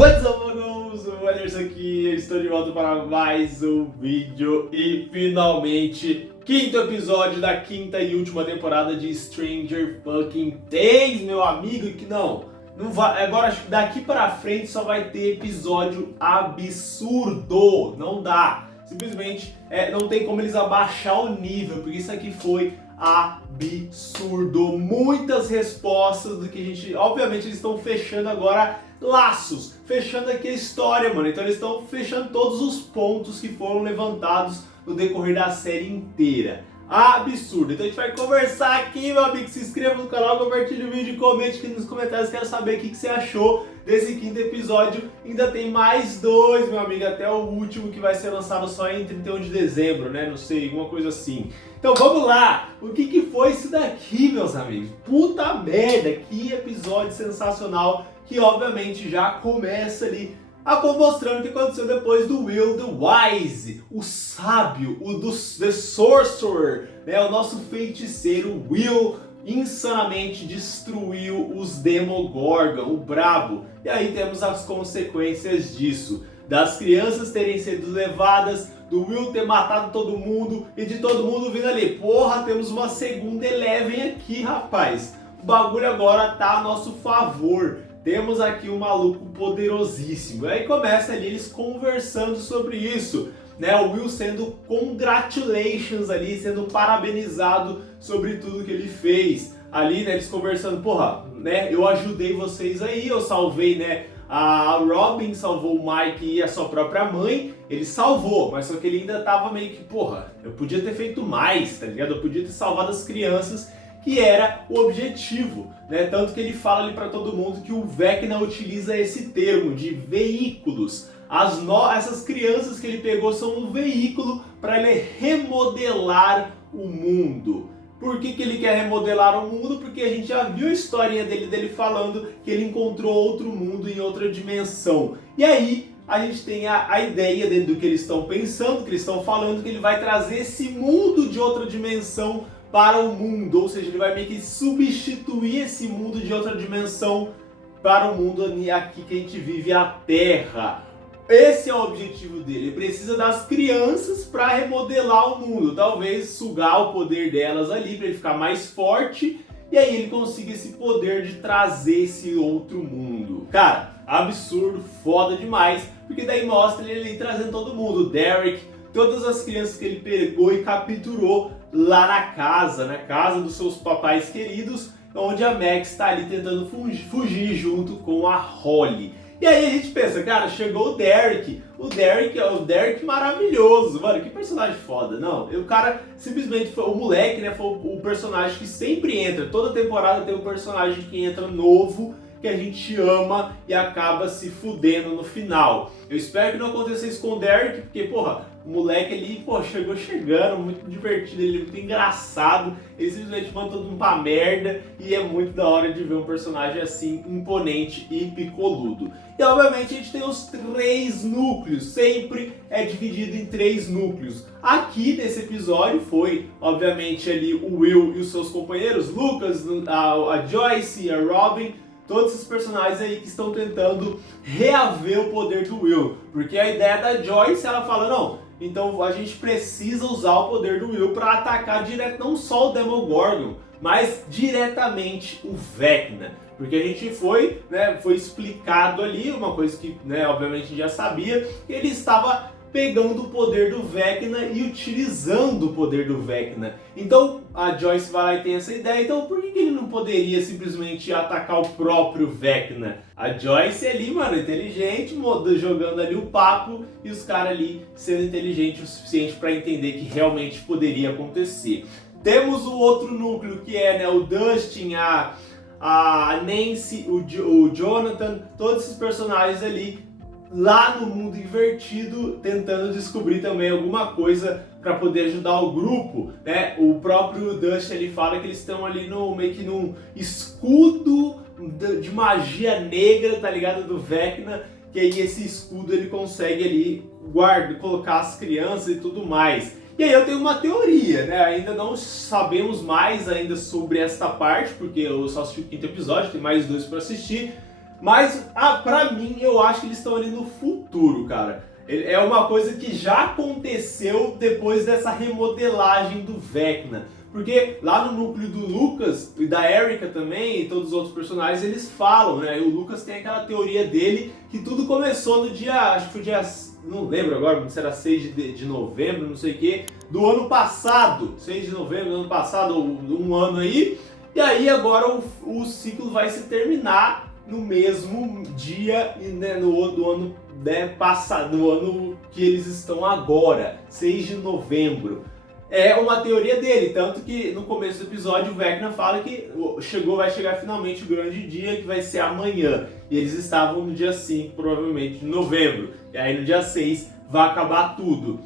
What's up, amigos? O Anderson aqui, eu estou de volta para mais um vídeo e finalmente quinto episódio da quinta e última temporada de Stranger Fucking Things, meu amigo, que não vai, agora acho que daqui para frente só vai ter episódio absurdo, não dá, simplesmente não tem como eles abaixar o nível, porque isso aqui foi absurdo, muitas respostas do que a gente, obviamente eles estão fechando agora laços, fechando aqui a história, mano. Então eles estão fechando todos os pontos que foram levantados no decorrer da série inteira. Absurdo. Então a gente vai conversar aqui, meu amigo. Se inscreva no canal, compartilhe o vídeo e comente aqui nos comentários. Quero saber o que você achou desse quinto episódio. Ainda tem mais dois, meu amigo, até o último que vai ser lançado só em 31 de dezembro, né? Não sei, alguma coisa assim. Então vamos lá! O que foi isso daqui, meus amigos? Puta merda, que episódio sensacional, que obviamente já começa ali mostrando o que aconteceu depois do Will the Wise, o sábio, The Sorcerer, né? O nosso feiticeiro Will insanamente destruiu os Demogorgon, o brabo. E aí temos as consequências disso, das crianças terem sido levadas, do Will ter matado todo mundo e de todo mundo vindo ali. Porra, temos uma segunda Eleven aqui, rapaz. O bagulho agora tá a nosso favor. Temos aqui um maluco poderosíssimo. E aí começa ali eles conversando sobre isso, né? O Will sendo congratulations ali, sendo parabenizado sobre tudo que ele fez. Ali, né, eles conversando, porra, né, eu ajudei vocês aí, eu salvei, né, a Robin, salvou o Mike e a sua própria mãe, ele salvou, mas só que ele ainda tava meio que, porra, eu podia ter feito mais, tá ligado? Eu podia ter salvado as crianças, que era o objetivo, né? Tanto que ele fala ali pra todo mundo que o Vecna utiliza esse termo de veículos. Essas crianças que ele pegou são um veículo para ele remodelar o mundo. Por que ele quer remodelar o mundo? Porque a gente já viu a historinha dele falando que ele encontrou outro mundo em outra dimensão. E aí a gente tem a ideia dentro do que eles estão pensando, que eles estão falando, que ele vai trazer esse mundo de outra dimensão para o mundo. Ou seja, ele vai meio que substituir esse mundo de outra dimensão para o mundo aqui que a gente vive, a Terra. Esse é o objetivo dele, ele precisa das crianças para remodelar o mundo, talvez sugar o poder delas ali para ele ficar mais forte e aí ele consiga esse poder de trazer esse outro mundo. Cara, absurdo, foda demais, porque daí mostra ele ali trazendo todo mundo, o Derek, todas as crianças que ele pegou e capturou lá na casa dos seus papais queridos, onde a Max está ali tentando fugir junto com a Holly. E aí a gente pensa, cara, chegou o Derek é o Derek maravilhoso, mano, que personagem foda, não, o cara simplesmente foi, o moleque, né, foi o personagem que sempre entra, toda temporada tem um personagem que entra novo, que a gente ama e acaba se fudendo no final. Eu espero que não aconteça isso com o Derek, porque, porra, o moleque ali, pô, chegou chegando, muito divertido, ele é muito engraçado, ele simplesmente manda todo mundo pra merda, e é muito da hora de ver um personagem assim, imponente e picoludo. E obviamente a gente tem os 3 núcleos, sempre é dividido em 3 núcleos. Aqui nesse episódio foi, obviamente, ali o Will e os seus companheiros, Lucas, a Joyce e a Robin, todos esses personagens aí que estão tentando reaver o poder do Will. Porque a ideia da Joyce, ela fala, não, então a gente precisa usar o poder do Will para atacar direto, não só o Demogorgon, mas diretamente o Vecna. Porque a gente foi explicado ali, uma coisa que, né, obviamente a gente já sabia, que ele estava pegando o poder do Vecna e utilizando o poder do Vecna. Então a Joyce vai lá e tem essa ideia, então por que ele não poderia simplesmente atacar o próprio Vecna? A Joyce ali, mano, inteligente, jogando ali o papo e os caras ali sendo inteligentes o suficiente para entender que realmente poderia acontecer. Temos o outro núcleo que é, né, o Dustin, a Nancy, o Jonathan, todos esses personagens ali lá no mundo invertido, tentando descobrir também alguma coisa para poder ajudar o grupo, né? O próprio Dustin ele fala que eles estão ali meio que num escudo de magia negra, tá ligado? Do Vecna, que aí esse escudo ele consegue ali colocar as crianças e tudo mais. E aí eu tenho uma teoria, né? Ainda não sabemos mais ainda sobre esta parte, porque eu só assisti o 5º episódio, tem mais 2 para assistir. Mas, pra mim, eu acho que eles estão ali no futuro, cara. É uma coisa que já aconteceu depois dessa remodelagem do Vecna. Porque lá no núcleo do Lucas e da Erika também, e todos os outros personagens, eles falam, né? E o Lucas tem aquela teoria dele que tudo começou no dia, acho que foi dia, não lembro agora, se era 6 de novembro, não sei o que, do ano passado. 6 de novembro do ano passado, ou um ano aí. E aí agora o ciclo vai se terminar no mesmo dia, né, do ano, né, passado, no ano que eles estão agora, 6 de novembro. É uma teoria dele, tanto que no começo do episódio o Vecna fala que vai chegar finalmente o grande dia, que vai ser amanhã. E eles estavam no dia 5, provavelmente, de novembro. E aí no dia 6 vai acabar tudo.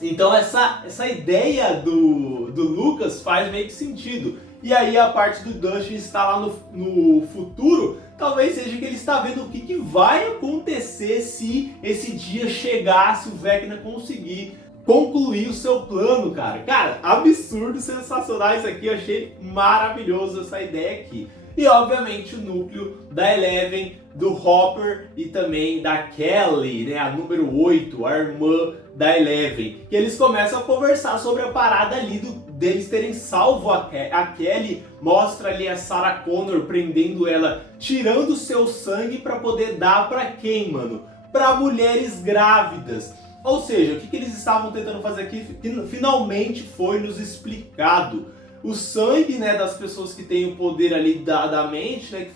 Então essa ideia do Lucas faz meio que sentido. E aí a parte do Dustin está lá no futuro, talvez seja que ele está vendo o que vai acontecer se esse dia chegar, se o Vecna conseguir concluir o seu plano, cara. Cara, absurdo, sensacional isso aqui, eu achei maravilhoso essa ideia aqui. E obviamente o núcleo da Eleven, do Hopper e também da Kelly, né, a número 8, a irmã da Eleven. E eles começam a conversar sobre a parada ali deles terem salvo a Kelly, mostra ali a Sarah Connor prendendo ela, tirando o seu sangue para poder dar para quem, mano? Para mulheres grávidas. Ou seja, o que eles estavam tentando fazer aqui finalmente foi nos explicado. O sangue, né, das pessoas que têm o poder ali da mente, né,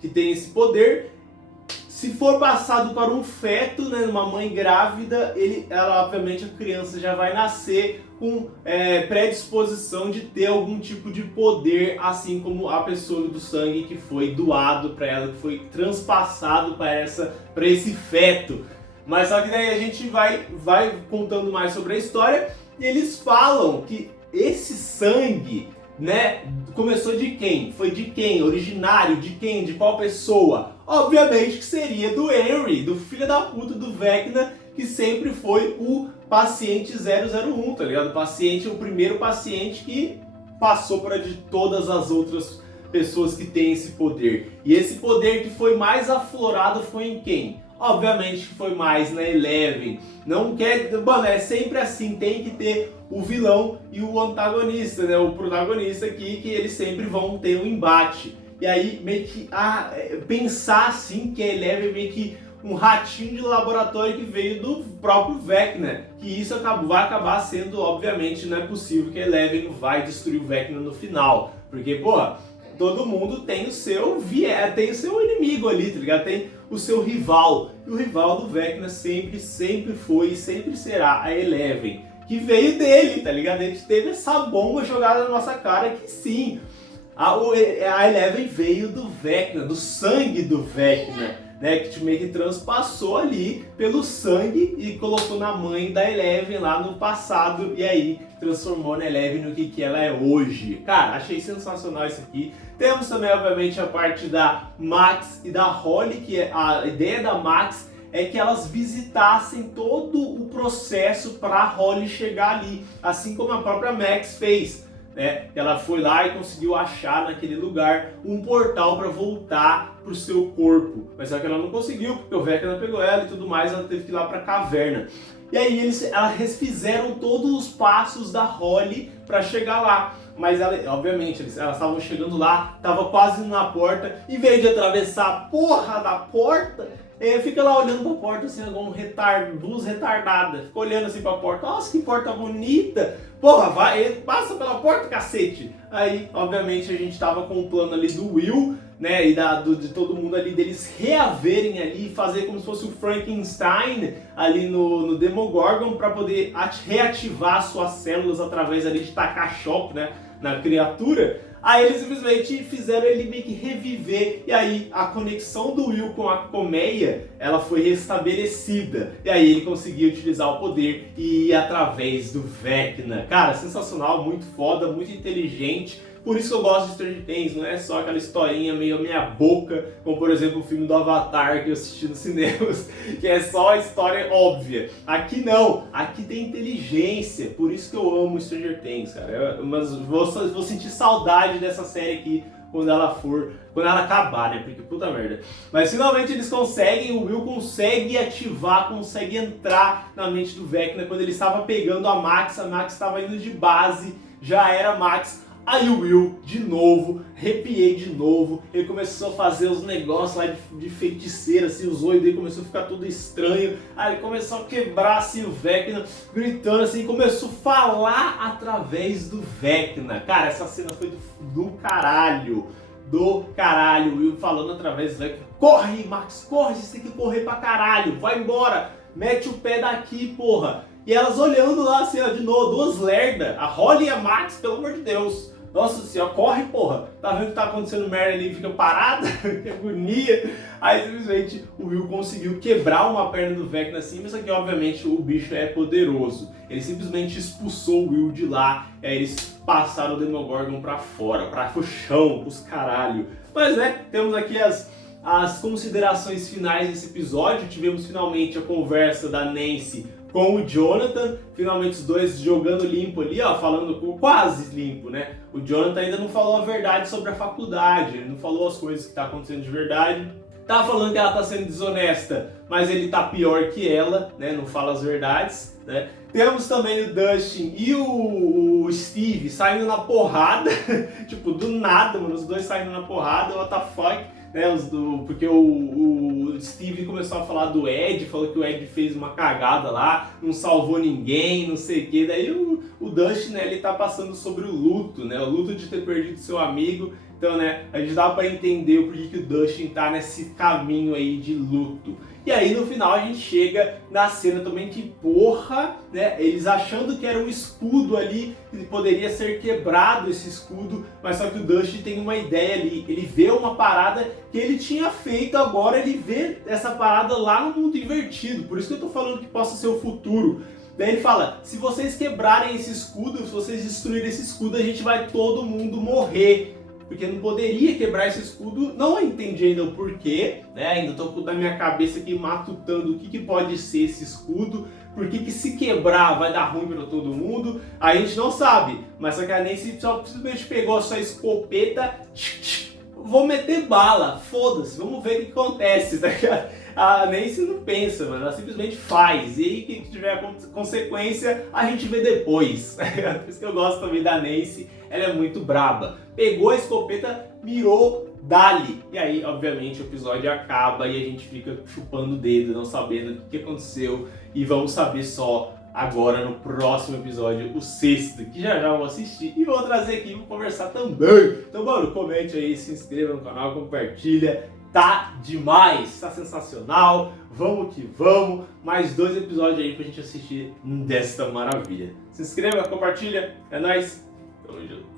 que tem esse poder, se for passado para um feto, né, uma mãe grávida, obviamente a criança já vai nascer com predisposição de ter algum tipo de poder, assim como a pessoa do sangue que foi doado para ela, que foi transpassado para esse feto. Mas só que daí a gente vai contando mais sobre a história e eles falam que esse sangue, né, começou de quem? Foi de quem? Originário de quem? De qual pessoa? Obviamente que seria do Henry, do filho da puta do Vecna, que sempre foi o paciente 001, tá ligado? O primeiro paciente que passou por de todas as outras pessoas que têm esse poder. E esse poder que foi mais aflorado foi em quem? Obviamente que foi mais na Eleven. Não quer, mano, é sempre assim, tem que ter o vilão e o antagonista, né? O protagonista aqui, que eles sempre vão ter um embate. E aí meio que pensar assim que a Eleven é meio que um ratinho de laboratório que veio do próprio Vecna, que isso vai acabar sendo, obviamente, não é possível que a Eleven não vai destruir o Vecna no final, porque, porra, todo mundo tem o seu inimigo ali, tá ligado? Tem o seu rival. E o rival do Vecna sempre foi e sempre será a Eleven, que veio dele, tá ligado? A gente teve essa bomba jogada na nossa cara que sim, a Eleven veio do Vecna, do sangue do Vecna, né? Que meio que transpassou ali pelo sangue e colocou na mãe da Eleven lá no passado e aí transformou na Eleven no que ela é hoje. Cara, achei sensacional isso aqui. Temos também, obviamente, a parte da Max e da Holly, que a ideia da Max é que elas visitassem todo o processo para a Holly chegar ali, assim como a própria Max fez, né? Ela foi lá e conseguiu achar naquele lugar um portal para voltar pro seu corpo, mas só que ela não conseguiu, porque o Vecna pegou ela e tudo mais, ela teve que ir lá para a caverna. E aí elas refizeram todos os passos da Holly para chegar lá. Mas obviamente, elas estavam chegando lá, tava quase na porta, em vez de atravessar a porra da porta, fica lá olhando pra porta assim, igual duas retardadas, fica olhando assim pra porta, nossa, que porta bonita, porra, passa pela porta, cacete. Aí, obviamente, a gente tava com o plano ali do Will, né, e de todo mundo ali, deles reaverem ali, fazer como se fosse o Frankenstein ali no Demogorgon, para poder reativar suas células através ali de tacar choque, né, na criatura. Aí eles simplesmente fizeram ele meio que reviver, e aí a conexão do Will com a colmeia, ela foi restabelecida, e aí ele conseguiu utilizar o poder e ir através do Vecna. Cara, sensacional, muito foda, muito inteligente. Por isso que eu gosto de Stranger Things, não é só aquela historinha meio meia boca, como por exemplo o filme do Avatar que eu assisti nos cinemas, que é só a história óbvia. Aqui não, aqui tem inteligência, por isso que eu amo Stranger Things, cara. Mas vou sentir saudade dessa série aqui quando ela acabar, né? Porque puta merda. Mas finalmente eles conseguem, o Will consegue ativar, consegue entrar na mente do Vecna quando ele estava pegando a Max estava indo de base, já era Max. Aí o Will, de novo, arrepiei de novo, ele começou a fazer os negócios lá de feiticeiro, assim, os olhos dele começou a ficar tudo estranho, aí ele começou a quebrar, assim, o Vecna, gritando, assim, começou a falar através do Vecna. Cara, essa cena foi do caralho, o Will falando através do Vecna. Corre, Max, corre, você tem que correr pra caralho, vai embora, mete o pé daqui, porra. E elas olhando lá, assim, ó, de novo, duas lerdas, a Holly e a Max, pelo amor de Deus. Nossa senhora, corre, porra. Tá vendo que tá acontecendo merda ali e fica parada? Que agonia. Aí simplesmente o Will conseguiu quebrar uma perna do Vecna assim, mas aqui obviamente o bicho é poderoso. Ele simplesmente expulsou o Will de lá, e aí eles passaram o Demogorgon pra fora, pro chão, pros caralho. Mas né, temos aqui as considerações finais desse episódio. Tivemos finalmente a conversa da Nancy com o Jonathan, finalmente os dois jogando limpo ali, ó, falando quase limpo, né? O Jonathan ainda não falou a verdade sobre a faculdade, ele não falou as coisas que tá acontecendo de verdade. Tá falando que ela tá sendo desonesta, mas ele tá pior que ela, né? Não fala as verdades, né? Temos também o Dustin e o Steve saindo na porrada, tipo, do nada, mano, os dois saindo na porrada, what the fuck. Né, porque o Steve começou a falar do Ed, falou que o Ed fez uma cagada lá, não salvou ninguém, não sei o que. Daí o Dustin, né, ele tá passando sobre o luto, né, o luto de ter perdido seu amigo. Então, né, a gente dá pra entender o porquê que o Dustin tá nesse caminho aí de luto. E aí no final a gente chega na cena também que, porra, né, eles achando que era um escudo ali, que poderia ser quebrado esse escudo, mas só que o Dustin tem uma ideia ali, ele vê uma parada que ele tinha feito, agora ele vê essa parada lá no mundo invertido, por isso que eu tô falando que possa ser o futuro. Daí ele fala, se vocês quebrarem esse escudo, se vocês destruírem esse escudo, a gente vai todo mundo morrer. Porque não poderia quebrar esse escudo, não entendi ainda o porquê, né? Ainda tô com a minha cabeça aqui matutando o que pode ser esse escudo, por que se quebrar vai dar ruim para todo mundo, a gente não sabe, mas só que a Nancy só simplesmente pegou a sua escopeta, vou meter bala, foda-se, vamos ver o que acontece, tá ligado? A Nancy não pensa, mano, ela simplesmente faz, e aí o que tiver consequência a gente vê depois. Por isso que eu gosto também da Nancy, ela é muito braba. Pegou a escopeta, mirou, dali. E aí, obviamente, o episódio acaba e a gente fica chupando o dedo, não sabendo o que aconteceu. E vamos saber só agora no próximo episódio, o 6º, que já vou assistir e vou trazer aqui para conversar também. Então, mano, comente aí, se inscreva no canal, compartilha. Tá demais, tá sensacional, vamos que vamos, mais 2 episódios aí pra gente assistir desta maravilha. Se inscreva, compartilha, é nóis, tamo junto.